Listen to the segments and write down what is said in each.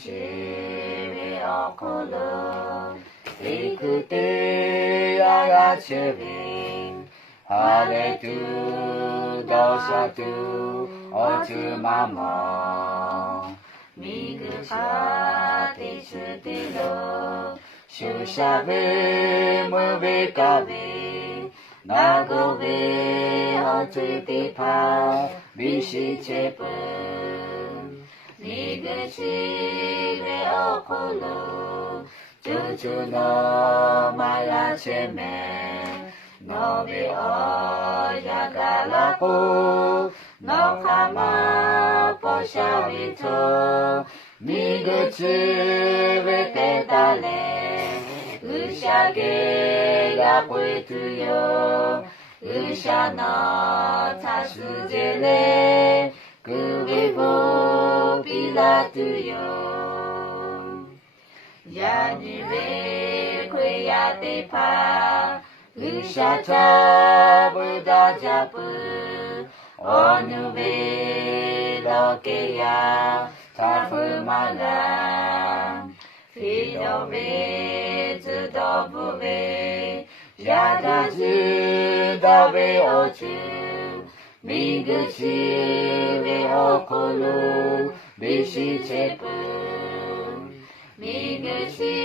chebe okolo ikute yaga chebe hare tu dosa tu otu mama migusati sutilo shushabe mube kabe nagobe otu pa bishi chepe Nigashire okolo, juju no mayacheme, nobe o yagalako, no kama poshavito, nigashire tetale, ushage yakwetuyo, ushano tasujele, Kubibo pilatuyo Yanive kweyate pa Ushata budajapu Onuve lokeya Tafumala Fidove zudobuve Yadazu dove ochu Miguchi okolo bishi chepu Miguchi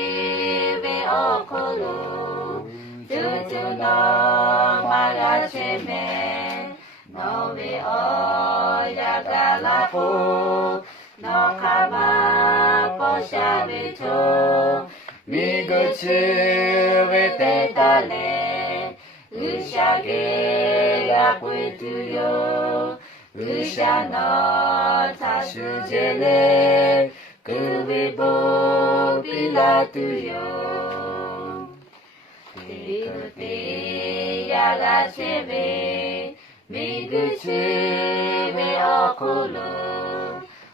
okolo juju no magacheme Nobe o yagalako no kama poshabito Miguchi tetale Ushage yakwetuyo Ushano tasujele Kubibo pilatuyo Ikuti yagachebe Miguchebe okolo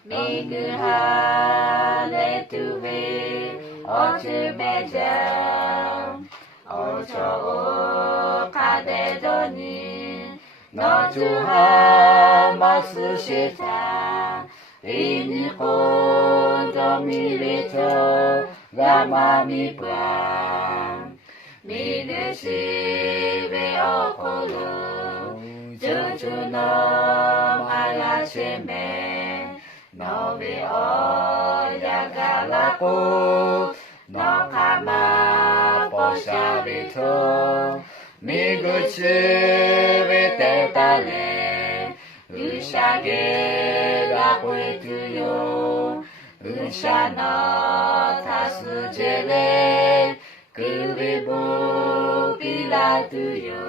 Miguhale tuve Ochumeja Ocho kadedoni Notuha masushita Iniko milito Gamamipra Mideshibe okolo Juju no magacheme Nobe o yagalako No kama poshabito Miguchi tetale Ushage yakwetuyo Ushano tasujele Kubibo pilatuyo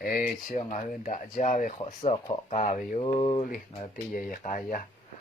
Ê, chưa ngờ hơn đã ra về khó sợ khó cả về yêu li ngờ tí gì cả ya